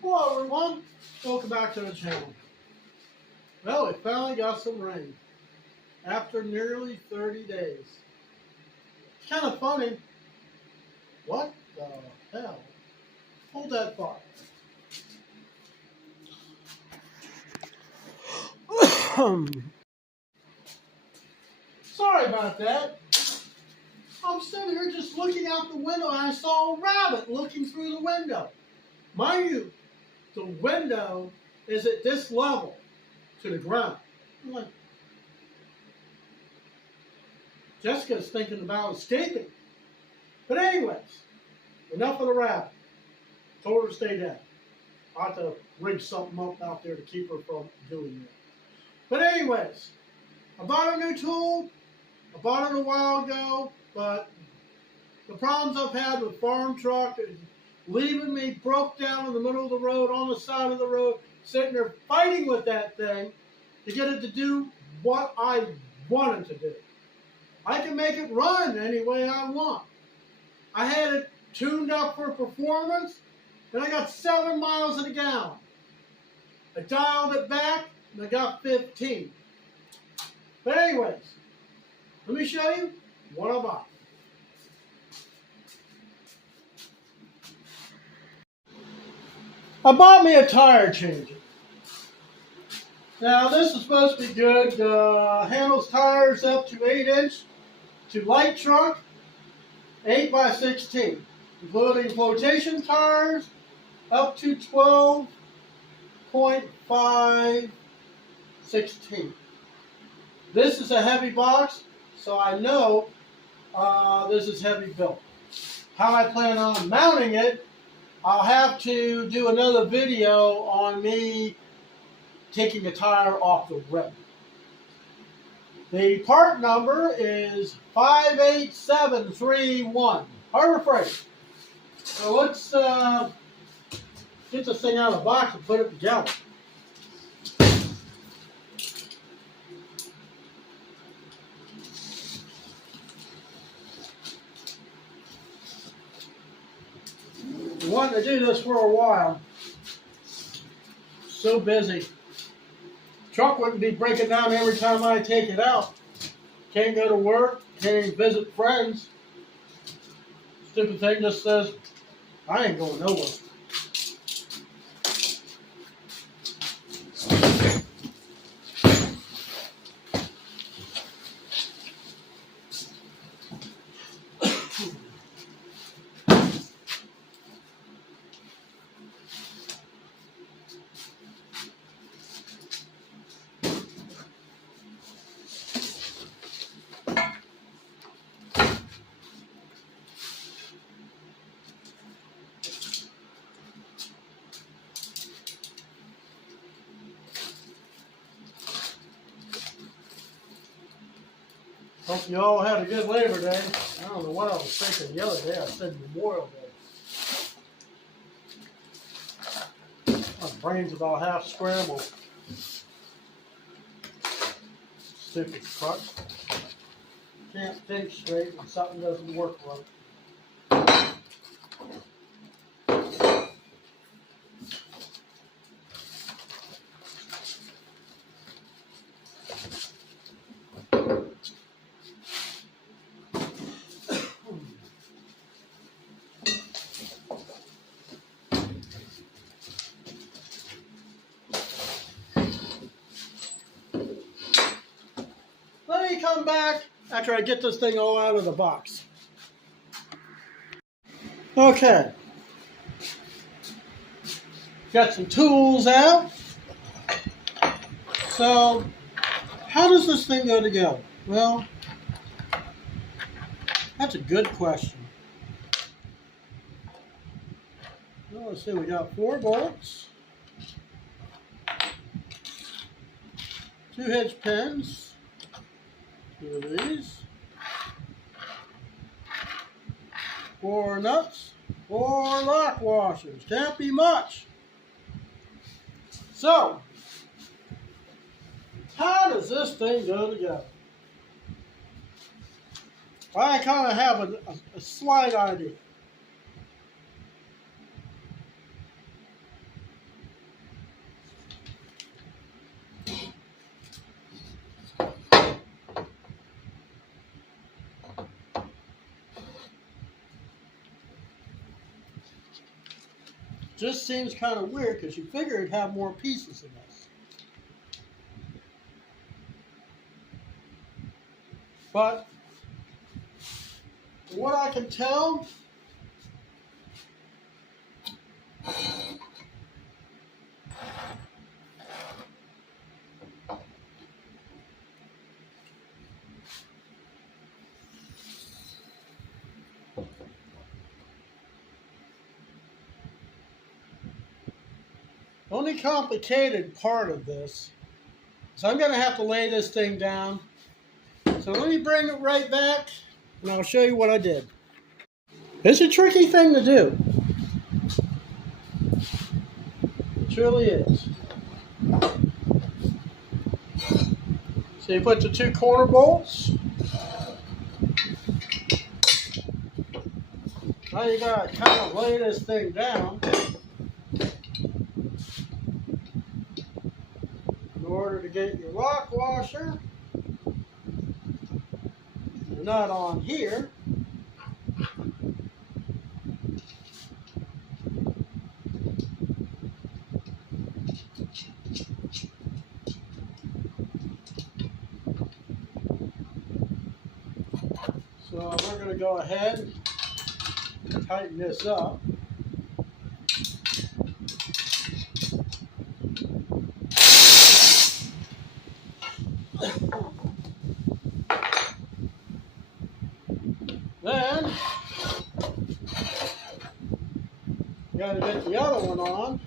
Hello everyone, welcome back to the channel. Well, we finally got some rain after nearly 30 days. It's kind of funny. What the hell? Hold that thought. Sorry about that. I'm sitting here just looking out the window and I saw a rabbit looking through the window. Mind you, the window is at this level to the ground. I'm like, Jessica's thinking about escaping. But anyways, enough of the rabbit. Told her to stay down. I have to rig something up out there to keep her from doing that. But anyways, I bought a new tool. I bought it a while ago, but the problems I've had with farm truck is leaving me broke down in the middle of the road, on the side of the road, sitting there fighting with that thing to get it to do what I want it to do. I can make it run any way I want. I had it tuned up for performance, and I got 7 miles in a gallon. I dialed it back, and I got 15. But anyways, let me show you what I bought. I bought me a tire changer. Now this is supposed to be good. Handles tires up to 8-inch to light truck, 8x16, including flotation tires up to 12.5 16. This is a heavy box, so I know this is heavy built. How I plan on mounting it, I'll have to do another video on me taking a tire off the rim. The part number is 58731, Harbor Freight. So let's get this thing out of the box and put it together. Been wanting to do this for a while. So busy. Truck wouldn't be breaking down every time I take it out. Can't go to work, can't even visit friends. Stupid thing just says, I ain't going nowhere. Hope you all had a good Labor Day. I don't know what I was thinking the other day. I said Memorial Day. My brain's about half scrambled. Stupid truck. Can't think straight when something doesn't work right. Let me come back after I get this thing all out of the box. Okay. Got some tools out. So, how does this thing go together? Well, that's a good question. Well, let's see, we got 4 bolts, 2 hitch pins, 2 of these, 4 nuts, 4 lock washers. Can't be much. So, how does this thing go together? I kind of have a slight idea. just seems kind of weird because you figure it'd have more pieces in this. But from what I can tell, the only complicated part of this is I'm going to have to lay this thing down. So let me bring it right back and I'll show you what I did. It's a tricky thing to do. It truly is. So you put the two corner bolts. Now you got to kind of lay this thing down in order to get your lock washer, the nut on here. So we're going to go ahead and tighten this up. Then you got to get the other one on.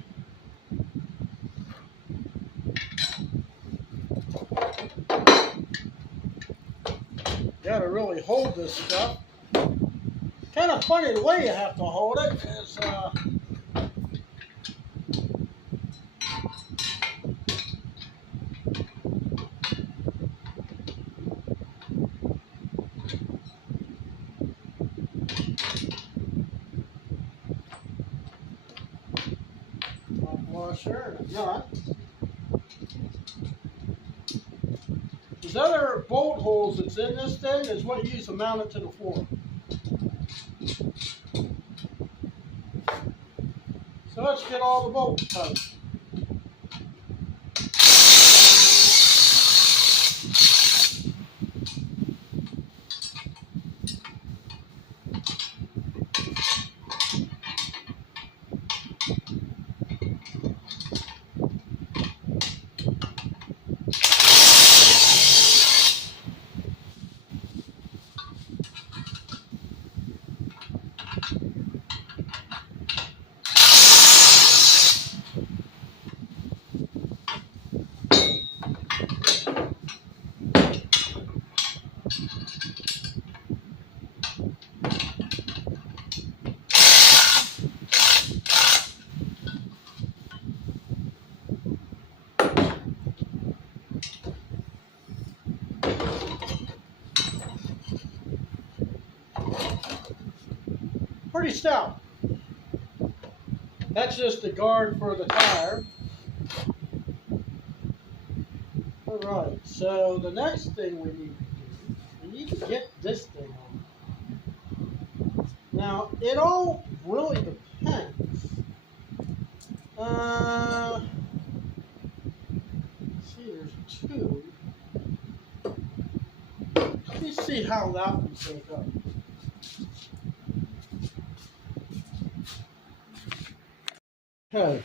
Got to really hold this stuff. Kind of funny the way you have to hold it is lock washer and a nut. These other bolt holes that's in this thing is what you use to mount it to the floor. So let's get all the bolts tight. Pretty stout. That's just the guard for the tire. Alright, so the next thing we need to do, we need to get this thing on. Now, it all really depends. See, there's two. Let me see how that one's set up. Okay.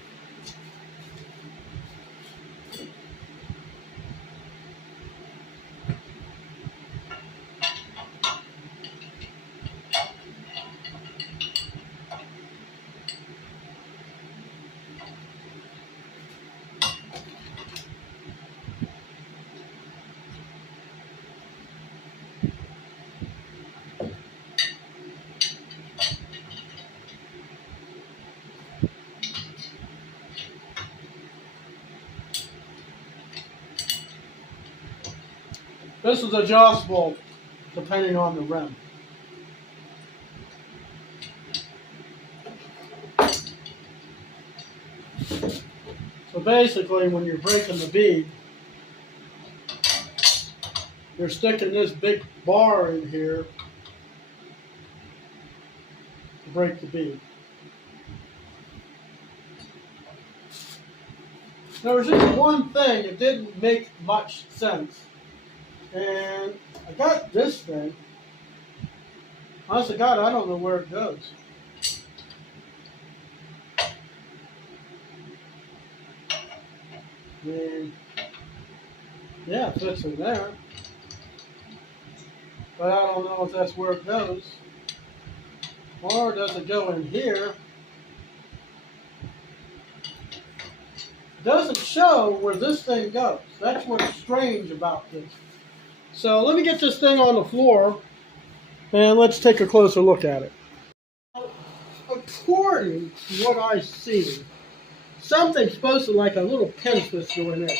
This is adjustable depending on the rim. So basically, when you're breaking the bead, you're sticking this big bar in here to break the bead. There was just one thing that didn't make much sense. And I got this thing. Honest to God, I don't know where it goes. And yeah, it fits in there. But I don't know if that's where it goes. Or does it go in here? It doesn't show where this thing goes. That's what's strange about this. So let me get this thing on the floor and let's take a closer look at it. According to what I see, something's supposed to like a little pin supposed to go in there.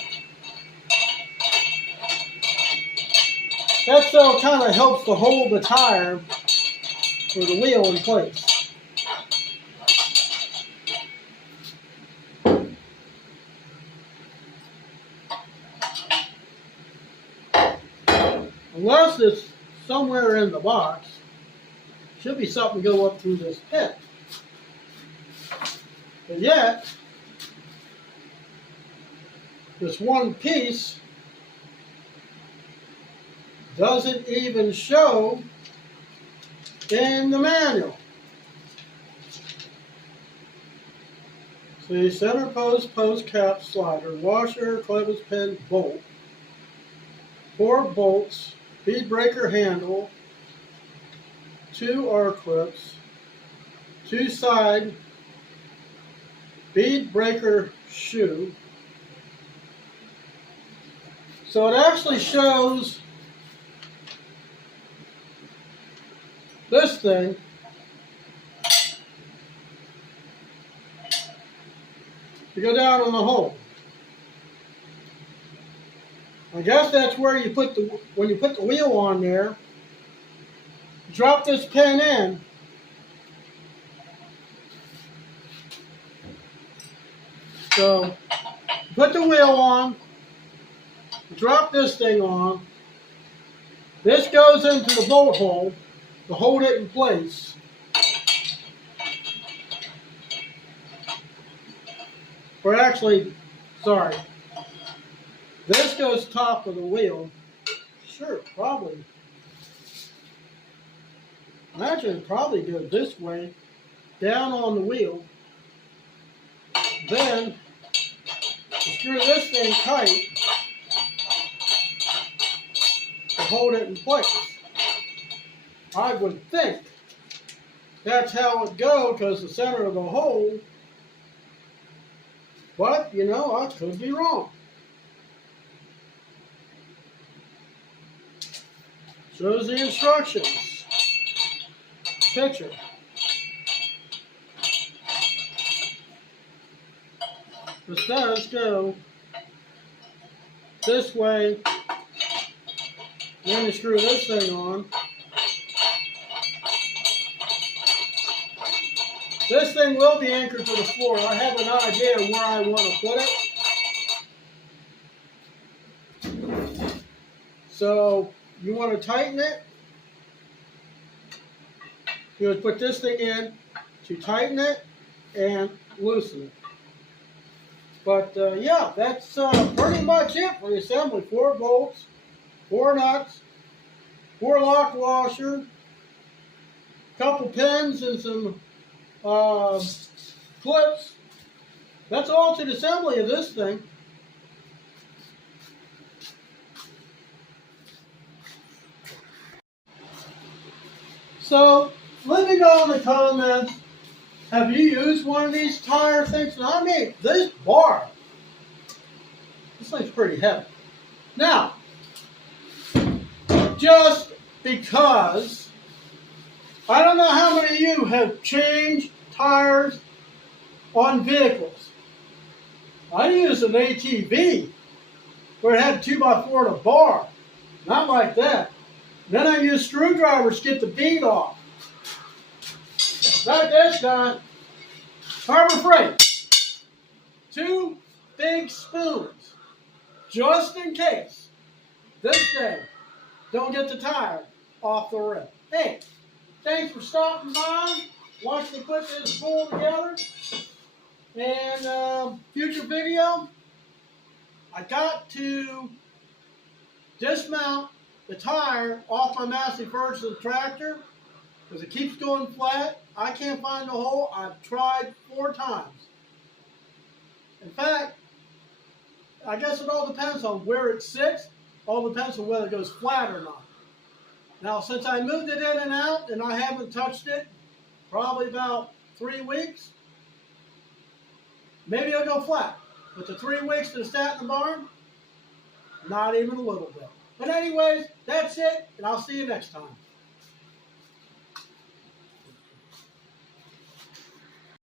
That so kind of helps to hold the tire or the wheel in place. Unless it's somewhere in the box, should be something to go up through this pin. But yet, this one piece doesn't even show in the manual. See, center post cap slider, washer, clevis pin, bolt, 4 bolts, bead breaker handle, 2 R-clips, 2 side bead breaker shoe. So it actually shows this thing to go down in the hole. I guess that's where you put the, when you put the wheel on there, drop this pin in, so put the wheel on, drop this thing on, this goes into the bolt hole to hold it in place. Or actually, sorry, this goes top of the wheel. Sure, probably. Imagine it probably goes this way, down on the wheel. Then, screw this thing tight to hold it in place. I would think that's how it goes because the center of the hole. But, you know, I could be wrong. Shows the instructions. Picture. This does go this way. Then you screw this thing on. This thing will be anchored to the floor. I have an idea where I want to put it. So you want to tighten it. You would put this thing in to tighten it and loosen it. But yeah, that's pretty much it for the assembly. 4 bolts, 4 nuts, 4 lock washer, couple pins and some clips. That's all to the assembly of this thing. So let me know in the comments, have you used one of these tire things? I mean, this bar, this thing's pretty heavy. Now, just because, I don't know how many of you have changed tires on vehicles. I used an ATV where it had 2x4 and a bar. Not like that. Then I used screwdrivers to get the bead off. Like this guy. Harbor Freight. 2 big spoons. Just in case this thing don't get the tire off the rim. Hey, thanks for stopping by. Watch me put this pull together. And future video, I got to dismount the tire off my Massey Ferguson tractor because it keeps going flat. I can't find the hole. I've tried 4 times. In fact, I guess it all depends on where it sits. All depends on whether it goes flat or not. Now, since I moved it in and out and I haven't touched it, probably about 3 weeks, maybe it'll go flat. But the 3 weeks that it sat in the barn, not even a little bit. But anyways, that's it, and I'll see you next time.